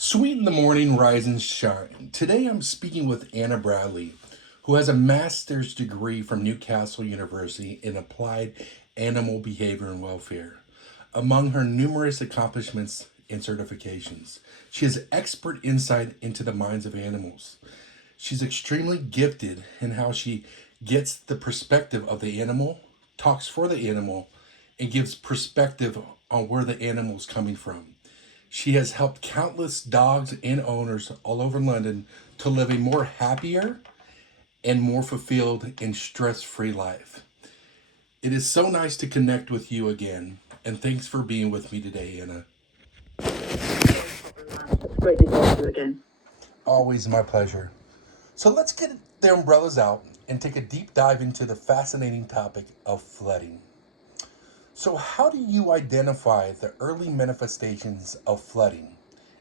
Sweet in the morning, rise and shine. Today I'm speaking with Anna Bradley, who has a master's degree from Newcastle University in applied animal behavior and welfare. Among her numerous accomplishments and certifications, she has expert insight into the minds of animals. She's extremely gifted in how she gets the perspective of the animal, talks for the animal, and gives perspective on where the animal is coming from. She has helped countless dogs and owners all over London to live a more happier and more fulfilled and stress-free life. It is so nice to connect with you again, and thanks for being with me today, Anna. It's great to talk to you again. Always my pleasure. So let's get the umbrellas out and take a deep dive into the fascinating topic of flooding. So, how do you identify the early manifestations of flooding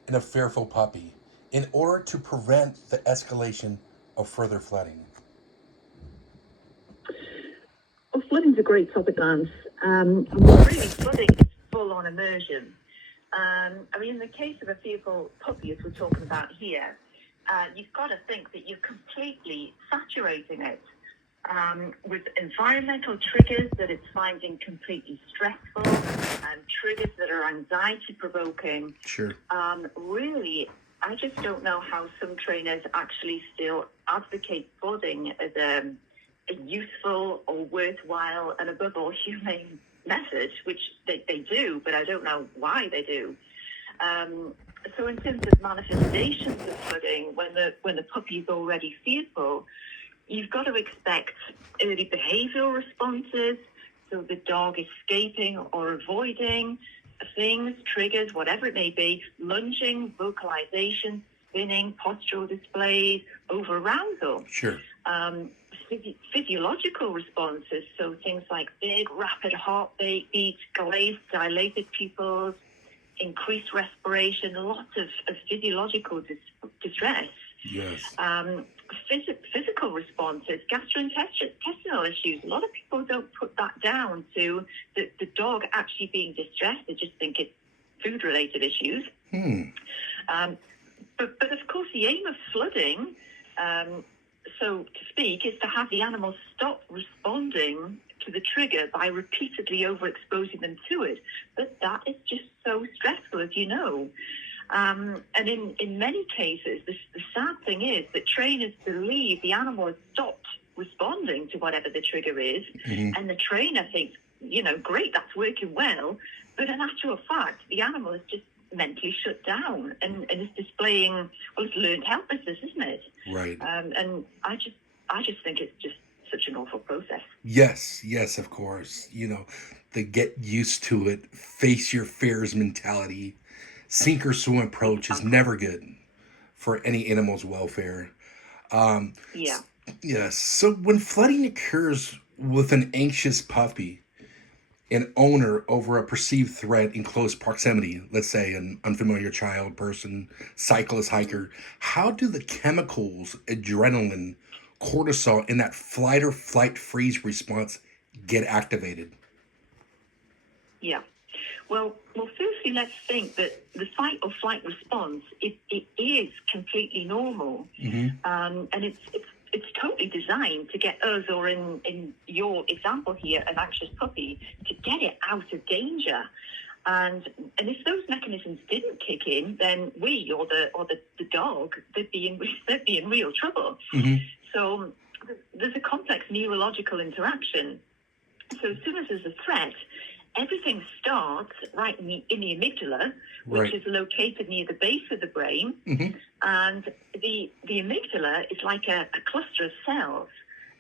in a fearful puppy in order to prevent the escalation of further flooding? Well, flooding's a great topic, Lance. Really, flooding is full-on immersion. In the case of a fearful puppy, as we're talking about here, you've got to think that you're completely saturating it with environmental triggers that it's finding completely stressful, and triggers that are anxiety-provoking. Sure. Really, I just don't know how some trainers actually still advocate flooding as a useful or worthwhile and above all humane method, which they do, but I don't know why they do. So in terms of manifestations of flooding, when the puppy is already fearful, you've got to expect early behavioral responses, so the dog escaping or avoiding things, triggers, whatever it may be, lunging, vocalization, spinning, postural displays, over-arousal. Sure. Physiological responses, so things like big, rapid heartbeats, glazed, dilated pupils, increased respiration, lots of physiological distress. Yes. Physical responses, gastrointestinal issues. A lot of people don't put that down to the dog actually being distressed. They just think it's food-related issues. But of course, the aim of flooding, so to speak, is to have the animal stop responding to the trigger by repeatedly overexposing them to it. But that is just so stressful, as you know. And in many cases, the sad thing is that trainers believe the animal has stopped responding to whatever the trigger is, and the trainer thinks, great, that's working well. But in actual fact, the animal is just mentally shut down and is displaying, it's learned helplessness, isn't it? Right. And I just think it's just such an awful process. Yes, of course. The get used to it, face your fears mentality, sink or swim approach is never good for any animal's welfare. Yeah. Yes. So when flooding occurs with an anxious puppy, an owner over a perceived threat in close proximity, let's say an unfamiliar child, person, cyclist, hiker, how do the chemicals, adrenaline, cortisol, and that flight or flight freeze response get activated? Yeah. Well, firstly, let's think that the fight or flight response, it is completely normal. And it's totally designed to get us, or in your example here, an anxious puppy, to get it out of danger. And if those mechanisms didn't kick in, then we or the dog, they'd be in real trouble. So there's a complex neurological interaction. So as soon as there's a threat, everything starts right in the amygdala, which is located near the base of the brain. And the amygdala is like a cluster of cells,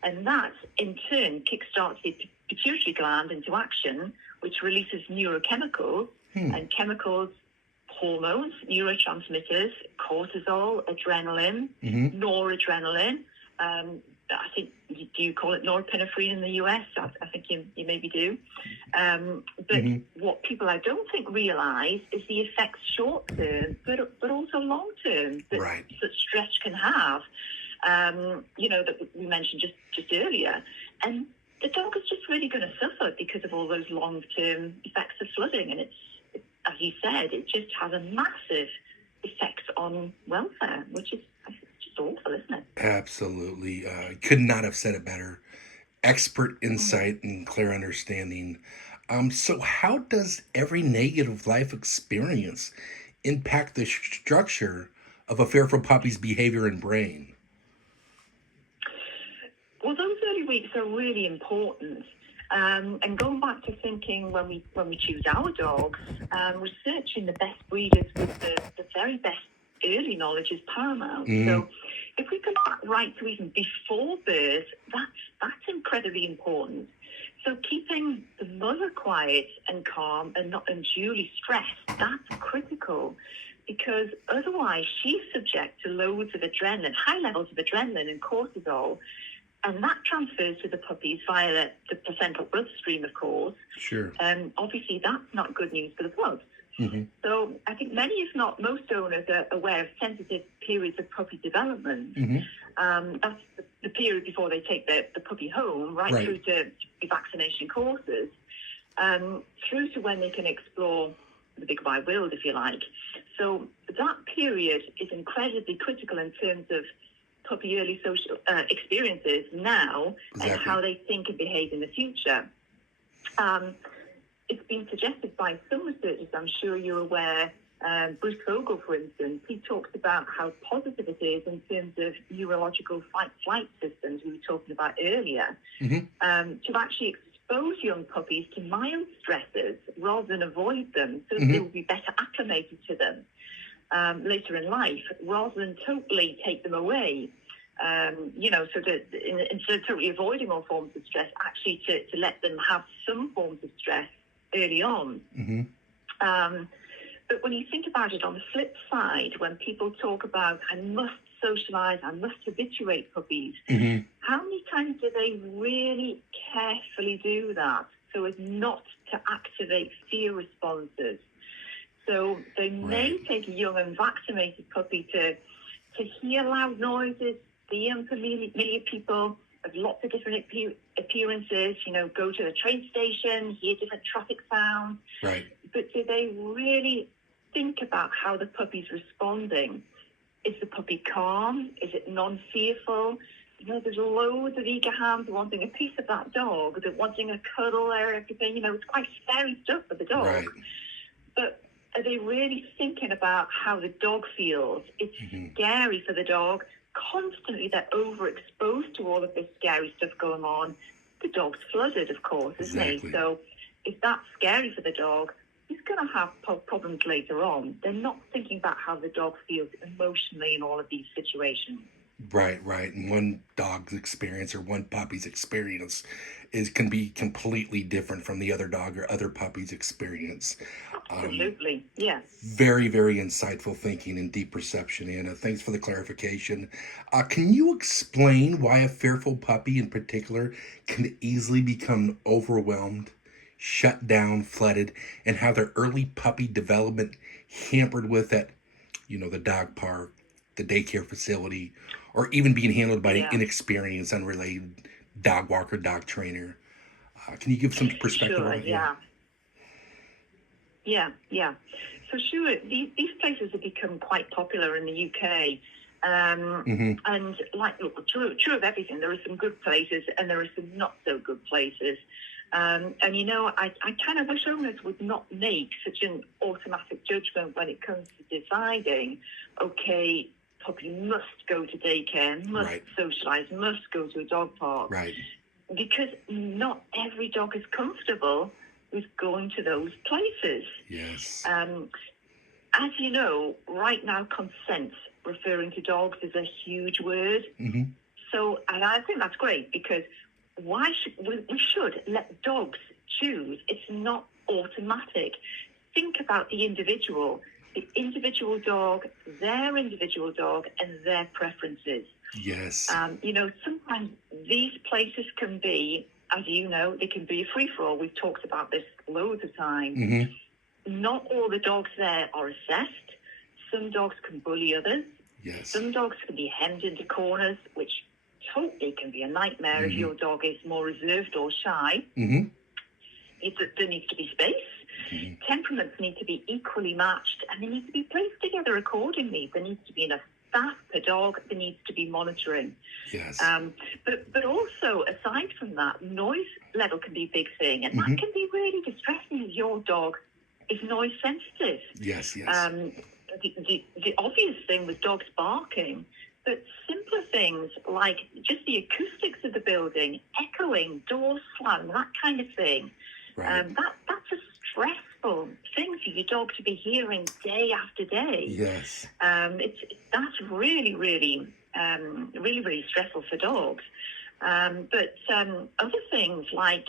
and that in turn kickstarts the pituitary gland into action, which releases neurochemicals and chemicals, hormones, neurotransmitters, cortisol, adrenaline, noradrenaline. I think, do you call it norepinephrine in the US? I think you maybe do. But what people I don't think realize is the effects short term, but also long term that such stress can have. That we mentioned just earlier, and the dog is just really going to suffer because of all those long term effects of flooding. And it's, as you said, it just has a massive effect on welfare, which is just awful, isn't it? Absolutely. Could not have said it better. Expert insight and clear understanding. So how does every negative life experience impact the structure of a fearful puppy's behavior and brain? Well, those early weeks are really important. And going back to thinking when we choose our dogs, researching the best breeders with the very best early knowledge is paramount. So if we go back right to even before birth, that's incredibly important. So keeping the mother quiet and calm and not unduly stressed, that's critical, because otherwise she's subject to loads of adrenaline, high levels of adrenaline and cortisol, and that transfers to the puppies via the placental bloodstream, of course. Sure. And obviously that's not good news for the pups. So I think many, if not most owners, are aware of sensitive periods of puppy development. That's the period before they take the puppy home, right through to vaccination courses, through to when they can explore the big wide world, if you like. So that period is incredibly critical in terms of puppy early social experiences now and how they think and behave in the future. It's been suggested by some researchers, I'm sure you're aware, Bruce Vogel, for instance, he talks about how positive it is in terms of neurological fight-flight systems we were talking about earlier, to actually expose young puppies to mild stressors rather than avoid them, so that they will be better acclimated to them later in life, rather than totally take them away. So that instead of totally avoiding all forms of stress, actually to let them have some forms of stress early on. But when you think about it on the flip side, when people talk about, I must socialize, I must habituate puppies, how many times do they really carefully do that so as not to activate fear responses? So they may take a young unvaccinated puppy to hear loud noises, see unfamiliar people of lots of different appearances, go to the train station, hear different traffic sounds. But do they really think about how the puppy's responding? Is the puppy calm? Is it non-fearful? There's loads of eager hands wanting a piece of that dog, wanting a cuddle or everything. It's quite scary stuff for the dog. But are they really thinking about how the dog feels? It's scary for the dog. Constantly they're overexposed to all of this scary stuff going on. The dog's flooded, of course, isn't he? So if that's scary for the dog, he's going to have problems later on. They're not thinking about how the dog feels emotionally in all of these situations. Right. And one dog's experience or one puppy's experience can be completely different from the other dog or other puppy's experience. Absolutely, yes. Very, very insightful thinking and deep perception, Anna. Thanks for the clarification. Can you explain why a fearful puppy in particular can easily become overwhelmed, shut down, flooded, and how their early puppy development hampered with at, the dog park, the daycare facility, or even being handled by an inexperienced, unrelated dog walker, dog trainer? Can you give some perspective on that? Yeah. So sure, these places have become quite popular in the UK. And true of everything, there are some good places and there are some not so good places. I kind of wish owners would not make such an automatic judgment when it comes to deciding, okay, puppy must go to daycare, must socialize, must go to a dog park. Because not every dog is comfortable with going to those places. Yes. As you know, right now, consent referring to dogs is a huge word. So, and I think that's great, because we should let dogs choose. It's not automatic. Think about the individual dog, and their preferences. Yes. Sometimes these places can be, as you know, they can be a free-for-all. We've talked about this loads of times. Not all the dogs there are assessed. Some dogs can bully others. Yes. Some dogs can be hemmed into corners, which totally can be a nightmare if your dog is more reserved or shy. There needs to be space. Temperaments need to be equally matched, and they need to be placed together accordingly. There needs to be enough staff per dog. There needs to be monitoring. Yes. But also, aside from that, noise level can be a big thing, and that can be really distressing if your dog is noise sensitive. Yes, yes. The obvious thing with dogs barking, but simpler things like just the acoustics of the building, echoing, doors slam, that kind of thing. Right. That's a stressful thing for your dog to be hearing day after day. Yes. That's really, really, really stressful for dogs. But other things like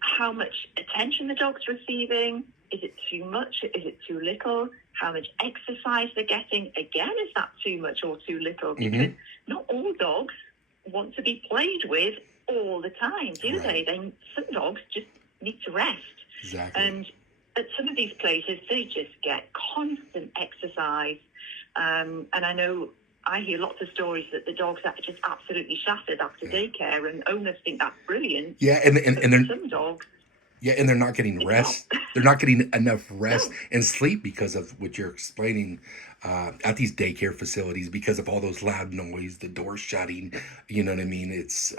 how much attention the dog's receiving. Is it too much? Is it too little? How much exercise they're getting? Again, is that too much or too little? Because not all dogs want to be played with all the time, do they? Some dogs just need to rest. Exactly. And at some of these places, they just get constant exercise. And I hear lots of stories that the dogs are just absolutely shattered after daycare, and owners think that's brilliant. Yeah, and then some dogs. Yeah, and they're not getting rest. They're not getting enough rest and sleep because of what you're explaining at these daycare facilities, because of all those loud noise, the door shutting. You know what I mean? It's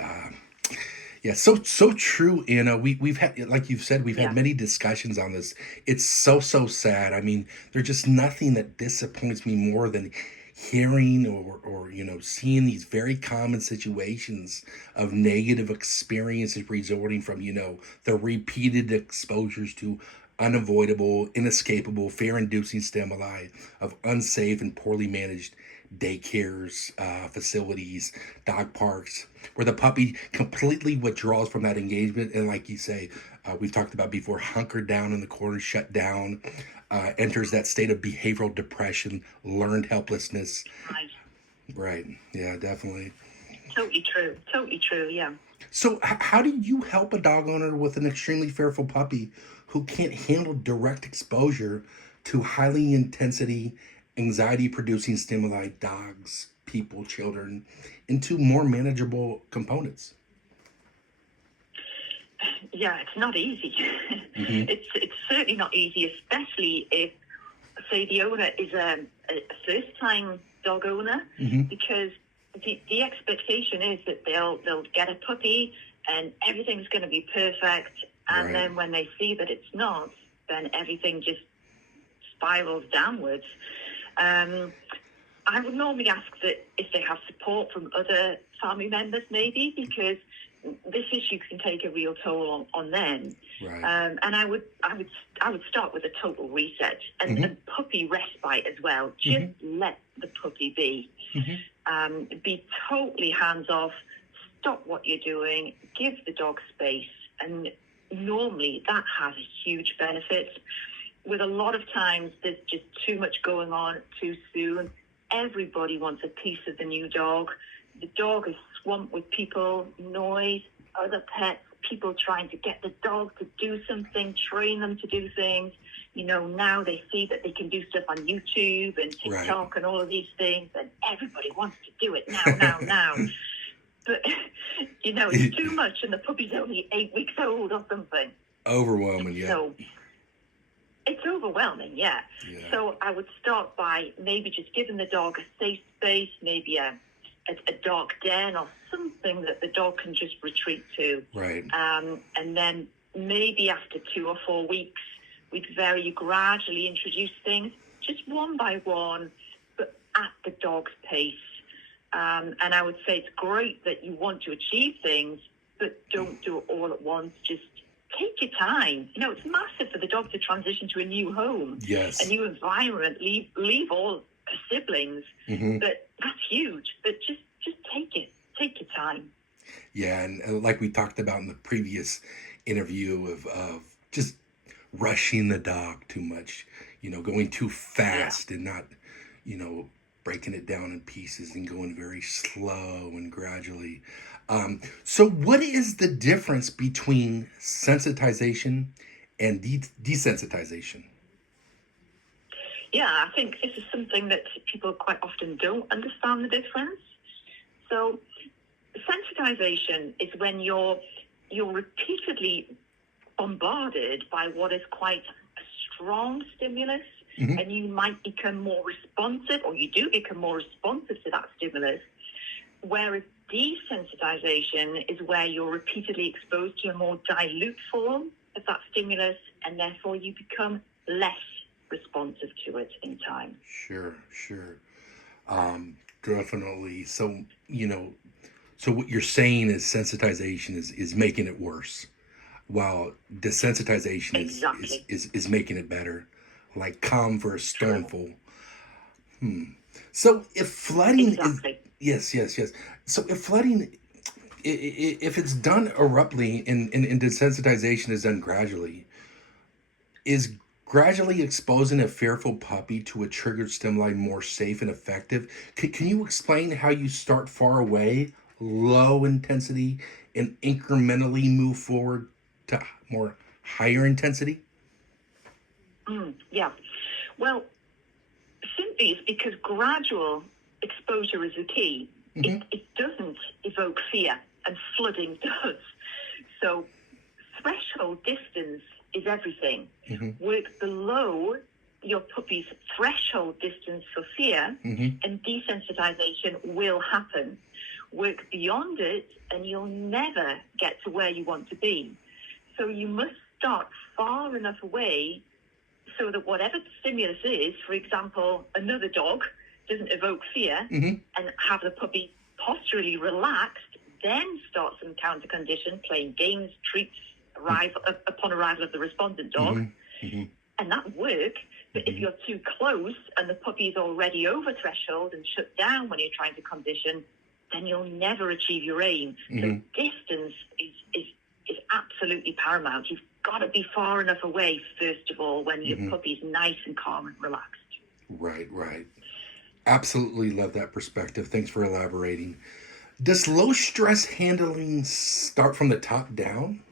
so true. And we've had, like you've said, we've had many discussions on this. It's so sad. I mean, there's just nothing that disappoints me more than hearing or seeing these very common situations of negative experiences resulting from the repeated exposures to unavoidable, inescapable, fear-inducing stimuli of unsafe and poorly managed daycares, facilities, dog parks, where the puppy completely withdraws from that engagement, and like you say, we've talked about before, hunkered down in the corner, shut down, enters that state of behavioral depression, learned helplessness. Right. Yeah, definitely. Totally true. Yeah. So how do you help a dog owner with an extremely fearful puppy who can't handle direct exposure to highly intensity, anxiety producing stimuli, dogs, people, children, into more manageable components? Yeah, it's not easy. It's certainly not easy, especially if, say, the owner is a first-time dog owner, because the expectation is that they'll get a puppy and everything's going to be perfect, and then when they see that it's not, then everything just spirals downwards. I would normally ask that if they have support from other family members, maybe, because this issue can take a real toll on them. And I would start with a total reset and puppy respite as well. Just let the puppy be. Be totally hands off. Stop what you're doing. Give the dog space. And normally that has a huge benefit. With a lot of times there's just too much going on too soon. Everybody wants a piece of the new dog. The dog is swamped with people, noise, other pets, people trying to get the dog to do something, train them to do things. Now they see that they can do stuff on YouTube and TikTok and all of these things, and everybody wants to do it now. But, it's too much, and the puppy's only 8 weeks old or something. Overwhelming, yeah. So it's overwhelming, yeah. So I would start by maybe just giving the dog a safe space, maybe a dog den or something that the dog can just retreat to. And then maybe after 2 or 4 weeks, we'd very gradually introduce things, just one by one, but at the dog's pace. And I would say it's great that you want to achieve things, but don't do it all at once. Just take your time. It's massive for the dog to transition to a new home, a new environment, leave all her siblings. But that's huge. But just take your time. Yeah, and like we talked about in the previous interview of just rushing the dog too much, going too fast and not, breaking it down in pieces and going very slow and gradually. So what is the difference between sensitization and desensitization? Yeah, I think this is something that people quite often don't understand the difference. So sensitization is when you're repeatedly bombarded by what is quite a strong stimulus, and you might become more responsive, or you do become more responsive to that stimulus. Whereas desensitization is where you're repeatedly exposed to a more dilute form of that stimulus, and therefore you become less responsive to it in time. Sure. Definitely. So, so what you're saying is sensitization is making it worse, while desensitization is making it better, like calm versus stormful. So if flooding is yes. So if flooding, if it's done abruptly and desensitization is done gradually, is gradually exposing a fearful puppy to a triggered stimuli more safe and effective? Can you explain how you start far away, low intensity, and incrementally move forward to more higher intensity? Yeah. Well, simply it's because gradual exposure is the key. It doesn't evoke fear, and flooding does. So threshold distance is everything. Work below your puppy's threshold distance for fear, and desensitization will happen. Work beyond it, and you'll never get to where you want to be. So you must start far enough away so that whatever the stimulus is, for example, another dog, doesn't evoke fear, and have the puppy posturally relaxed, then start some counter condition, playing games, treats, upon arrival of the respondent dog, and that work. But if you're too close and the puppy is already over threshold and shut down when you're trying to condition, then you'll never achieve your aim. So distance is absolutely paramount. You've got to be far enough away, first of all, when your puppy's nice and calm and relaxed. Right. Absolutely love that perspective. Thanks for elaborating. Does low stress handling start from the top down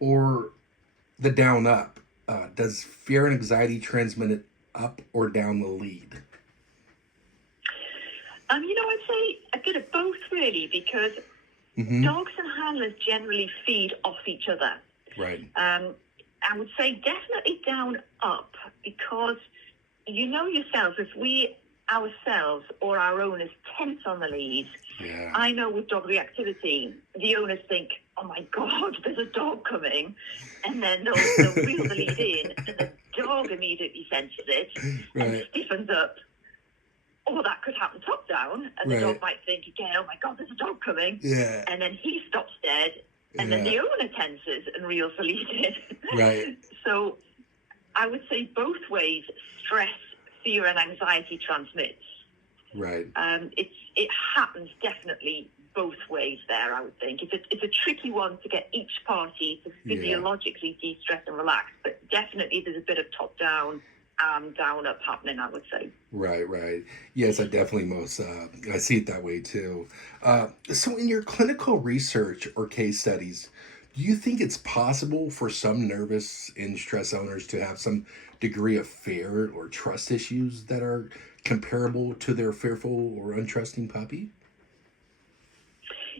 or the down up? Does fear and anxiety transmit it up or down the lead? I'd say a bit of both, really, because dogs and handlers generally feed off each other. Right. I would say definitely down up, because you know yourself, if we ourselves or our owners tense on the lead, I know with dog reactivity, the owners think, oh my God, there's a dog coming, and then they'll reel the lead in, and the dog immediately senses it and stiffens up. Or that could happen top down, and the dog might think again, oh my God, there's a dog coming, and then he stops dead, and then the owner tenses and reels the lead in. So I would say both ways, stress, fear, and anxiety transmits. It happens definitely both ways there, I would think. It's a tricky one to get each party to physiologically de-stress and relax, but definitely there's a bit of top-down and down-up happening, I would say. Right. Yes, I definitely I see it that way too. So in your clinical research or case studies, do you think it's possible for some nervous and stress owners to have some degree of fear or trust issues that are comparable to their fearful or untrusting puppy?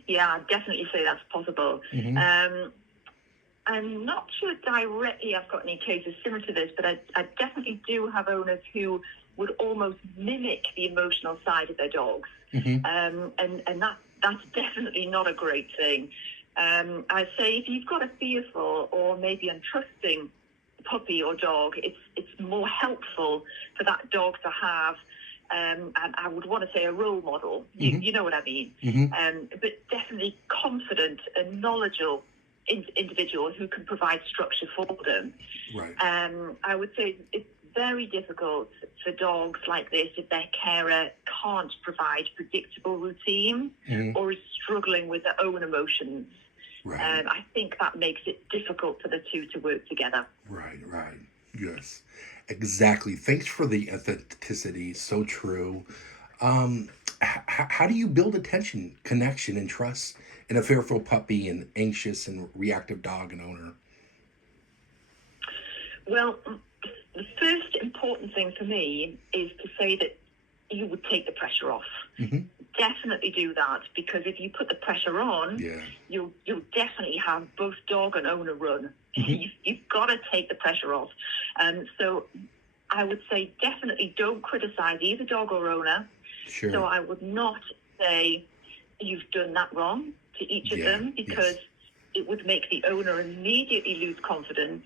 Yeah, I'd definitely say that's possible. I'm not sure directly I've got any cases similar to this, but I definitely do have owners who would almost mimic the emotional side of their dogs. And that's definitely not a great thing. I say if you've got a fearful or maybe untrusting puppy or dog, it's more helpful for that dog to have, and I would want to say a role model. You know what I mean? But definitely confident and knowledgeable individual who can provide structure for them. I would say it's very difficult for dogs like this if their carer can't provide predictable routine or is struggling with their own emotions. I think that makes it difficult for the two to work together. Right. Yes, exactly. Thanks for the authenticity. So true. How do you build attention, connection, and trust in a fearful puppy and anxious and reactive dog and owner? Well, the first important thing for me is to say that you would take the pressure off. definitely do that, because if you put the pressure on, you'll definitely have both dog and owner run. You've got to take the pressure off. So I would say definitely don't criticize either dog or owner. Sure. So I would not say you've done that wrong to each of them, because it would make the owner immediately lose confidence,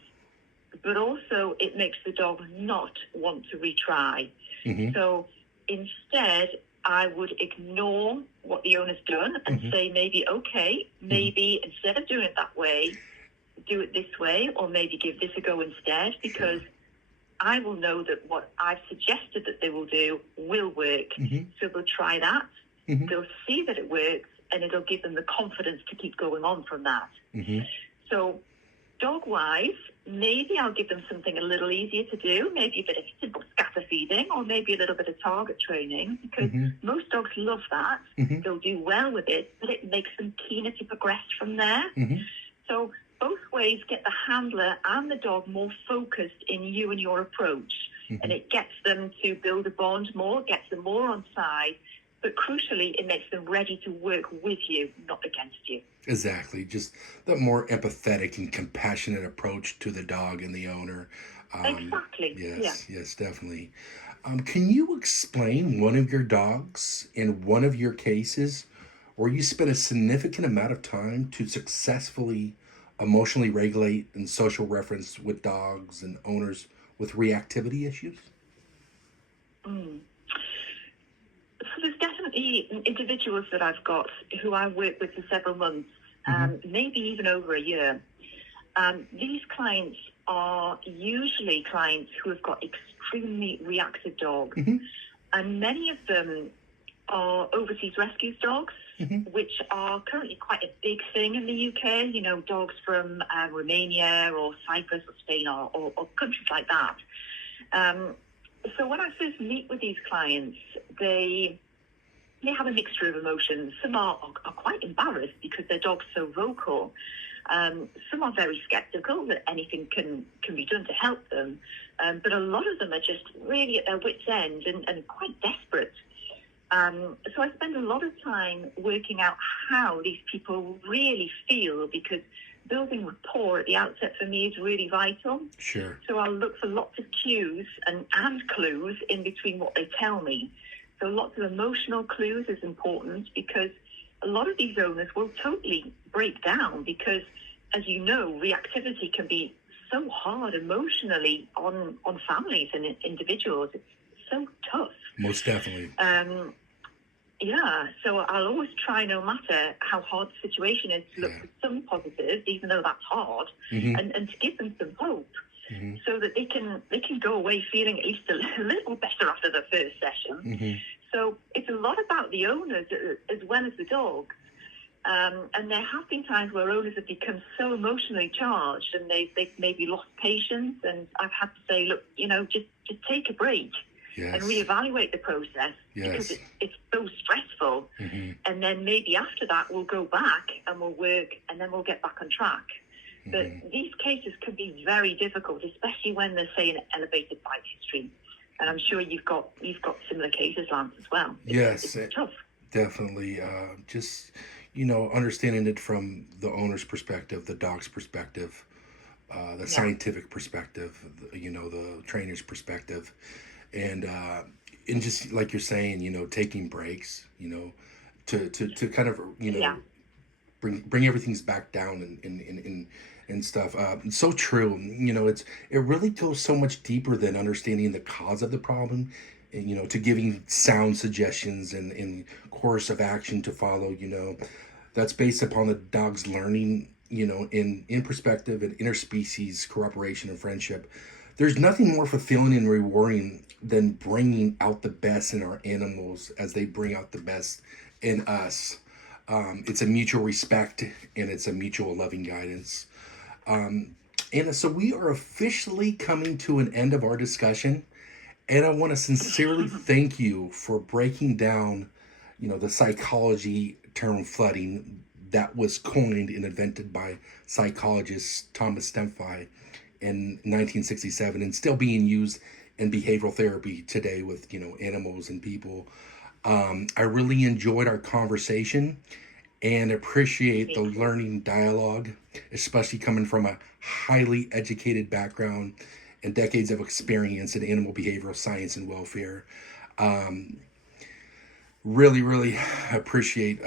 but also it makes the dog not want to retry. So instead, I would ignore what the owner's done and say maybe, okay, maybe instead of doing it that way, do it this way, or maybe give this a go instead, because I will know that what I've suggested that they will do will work. So they'll try that, they'll see that it works, and it'll give them the confidence to keep going on from that. So dog-wise, maybe I'll give them something a little easier to do, maybe a bit of simple scatter feeding, or maybe a little bit of target training, because most dogs love that. They'll do well with it, but it makes them keener to progress from there. So both ways get the handler and the dog more focused in you and your approach, and it gets them to build a bond more, gets them more on side, but crucially, it makes them ready to work with you, not against you. Exactly. Just the more empathetic and compassionate approach to the dog and the owner. Exactly. Yes, definitely. Can you explain one of your dogs in one of your cases where you spent a significant amount of time to successfully emotionally regulate and social reference with dogs and owners with reactivity issues? So there's definitely individuals that I've got who I work with for several months, maybe even over a year. These clients are usually clients who have got extremely reactive dogs, and many of them are overseas rescue dogs, which are currently quite a big thing in the UK. You know, dogs from Romania or Cyprus or Spain or countries like that. So when I first meet with these clients, they have a mixture of emotions. Some are quite embarrassed because their dog's so vocal. Some are very skeptical that anything can be done to help them. But a lot of them are just really at their wits' end and quite desperate. So I spend a lot of time working out how these people really feel, because building rapport at the outset for me is really vital. Sure. So I'll look for lots of cues and clues in between what they tell me. So lots of emotional clues is important, because a lot of these owners will totally break down, because, as you know, reactivity can be so hard emotionally on families and individuals. It's so tough. Most definitely. So I'll always try, no matter how hard the situation is, to look for some positives, even though that's hard, and to give them some hope, so that they can go away feeling at least a little better after the first session. So it's a lot about the owners as well as the dogs. And there have been times where owners have become so emotionally charged, and they've maybe lost patience, and I've had to say, look, just take a break. And reevaluate the process, because it's so stressful. And then maybe after that, we'll go back and we'll work, and then we'll get back on track. But these cases can be very difficult, especially when they're, say, an elevated bite history. And I'm sure you've got similar cases, Lance, as well. It's tough. Definitely. Just, understanding it from the owner's perspective, the dog's perspective, the scientific perspective, the trainer's perspective. And just like you're saying, taking breaks, to kind of, bring everything's back down and stuff. It's so true. It really goes so much deeper than understanding the cause of the problem, and, to giving sound suggestions and course of action to follow, that's based upon the dog's learning, in perspective and interspecies cooperation and friendship. There's nothing more fulfilling and rewarding than bringing out the best in our animals as they bring out the best in us. It's a mutual respect, and it's a mutual loving guidance. And so we are officially coming to an end of our discussion. And I want to sincerely thank you for breaking down, the psychology term flooding that was coined and invented by psychologist Thomas Stempfy in 1967, and still being used in behavioral therapy today with, animals and people. I really enjoyed our conversation and appreciate the learning dialogue, especially coming from a highly educated background and decades of experience in animal behavioral science and welfare. Really, really appreciate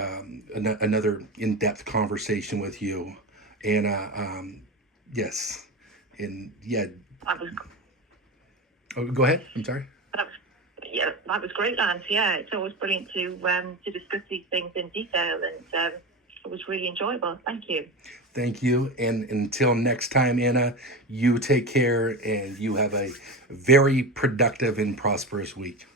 another in-depth conversation with you. And yes, and yeah. That was Oh, go ahead. I'm sorry. that was great, Lance. Yeah, it's always brilliant to discuss these things in detail, and it was really enjoyable. Thank you. Thank you. And until next time, Anna, you take care and you have a very productive and prosperous week.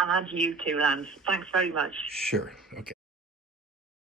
And you too, Lance. Thanks very much. Sure. Okay.